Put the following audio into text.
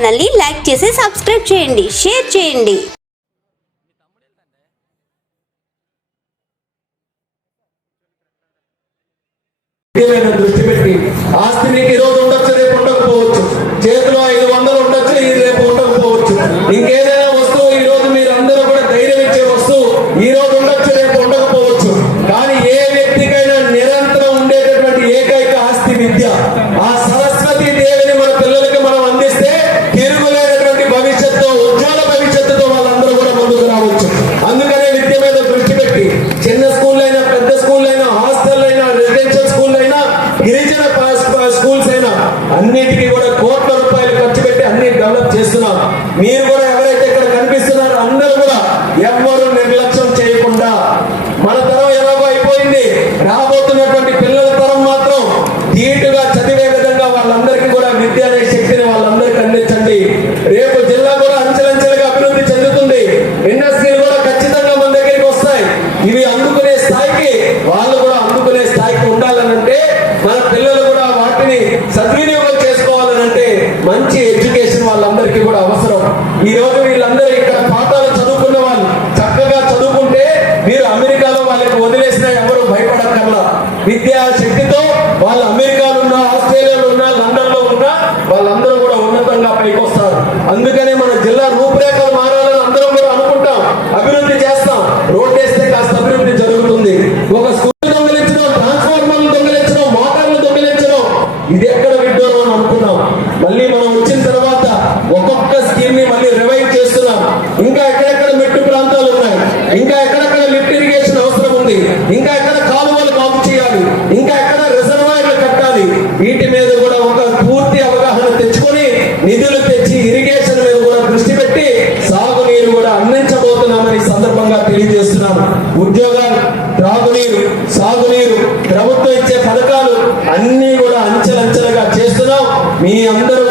ఛానల్ని లైక్ చేసి సబ్స్క్రైబ్ చేయండి, షేర్ చేయండి. దృష్టి పెట్టి ఆస్తి మీకు ఈ రోజు ఉండొచ్చు, రేపు ఉండకపోవచ్చు. చేతిలో 500 ఉండొచ్చు, రేపు ఉండకపోవచ్చు. ఇంకేదైనా వస్తువు ఈ రోజు మీరందరూ కూడా ధైర్యం ఇచ్చే వస్తువు ఈ రోజు ఉండొచ్చు, రేపు ఉండకపోవచ్చు. కానీ ఏ వ్యక్తికైనా నిరంతరం ఉండేటటువంటి ఏకైక ఆస్తి విద్య. ఆ సరస్వతి దేవిని మన పిల్లలకి మనం అందిస్తే తిరుగులేనటువంటి భవిష్యత్తు, ఉజ్వల భవిష్యత్తుతో వాళ్ళందరూ కూడా ముందుకు రావచ్చు. అందుకనే విద్య మీద దృష్టి పెట్టి చిన్న స్కూల్ అయినా, పెద్ద స్కూల్ అయినా, హాస్టల్ అయినా, రెసిడెన్షియల్ స్కూల్ అయినా, గిరిజన స్కూల్స్ అయినా అన్నిటికీ కూడా కోట్ల రూపాయలు ఖర్చు పెట్టి అన్ని డెవలప్ చేస్తున్నాం. మీరు కూడా ఎవరైతే ఇక్కడ కనిపిస్తున్నారో అందరూ కూడా ఎవ్వరూ నిర్లక్ష్యం చేయకుండా, మన తరం ఎలాగో అయిపోయింది, రాబోతున్నటువంటి పిల్లల తరం మాత్రం ధీటుగా చదివే విధంగా వాళ్ళందరికీ కూడా విద్య అనే శక్తిని వాళ్ళందరికీ అందించండి. రేపు జిల్లా కూడా అంచెలంచెలుగా అభివృద్ధి చెందుతుంది. ఇండస్ట్రీలు కూడా ఖచ్చితంగా మన దగ్గరికి వస్తాయి. ఇవి అందుకునే స్థాయికి వాళ్ళు కూడా అందుకునే స్థాయికి ఉండాలనంటే మన పిల్లలు కూడా వాటిని సద్వినియోగం చేసుకోవాలనంటే మంచి ఎడ్యుకేషన్ వాళ్ళందరికీ కూడా అవసరం. ఈ రోజు వీళ్ళందరూ ఇక్కడ పాఠాలు చదువుకున్న వాళ్ళు చక్కగా చదువుకుంటే మీరు అమెరికాలో వాళ్ళకి వదిలేసినా ఎవరు భయపడక్కర్లా. విద్యా శక్తితో వాళ్ళు అమెరికాలో ఉన్నా, ఆస్ట్రేలియాలో ఉన్నా, లండన్ లో ఉన్నా వాళ్ళందరూ కూడా ఉన్నతంగా పైకి వస్తారు. అందుకనే మన జిల్లా రూపురేఖలు మారాలని అందరం కూడా అనుకుంటాం, అభివృద్ధి చేస్తాం. రోడ్ వేస్తే కాస్త అభివృద్ధి జరుగుతుంది. ఒక స్కూల్ దొంగిలించడం, ట్రాన్స్ఫార్మర్లు దొంగిలించడం, మోటార్లు దొంగిలించడం, ఇది ఎక్కడ విడ్డూరం అని అనుకున్నాం. మళ్ళీ మనం వచ్చిన తర్వాత ఒక్కొక్క స్కీమ్ ని మళ్ళీ రివైవ్ చేస్తున్నాం. ఇంకా ఎక్కడెక్కడ మెట్టు ప్రాంతాలు ఉన్నాయి, ఇంకా ఎక్కడెక్కడ లిఫ్ట్ ఇరిగేషన్ అవసరం ఉంది, ఇంకా ఎక్కడ కాలువలు బాగు చేయాలి, ఇంకా ఎక్కడ రిజర్వాయర్లు కట్టాలి, వీటి మీద కూడా ఒక పూర్తి అవగాహన తెచ్చుకొని నిధులు తెచ్చి ఇరిగేషన్ మీద కూడా దృష్టి పెట్టి సాగునీరు కూడా అందించబోతున్నామని సందర్భంగా తెలియజేస్తున్నాను. ఉద్యోగాలు, త్రాగునీరు, సాగునీరు, ప్రభుత్వం ఇచ్చే పథకాలు అన్ని కూడా అంచెలంచెలుగా చేస్తున్నాం. మీ అందరూ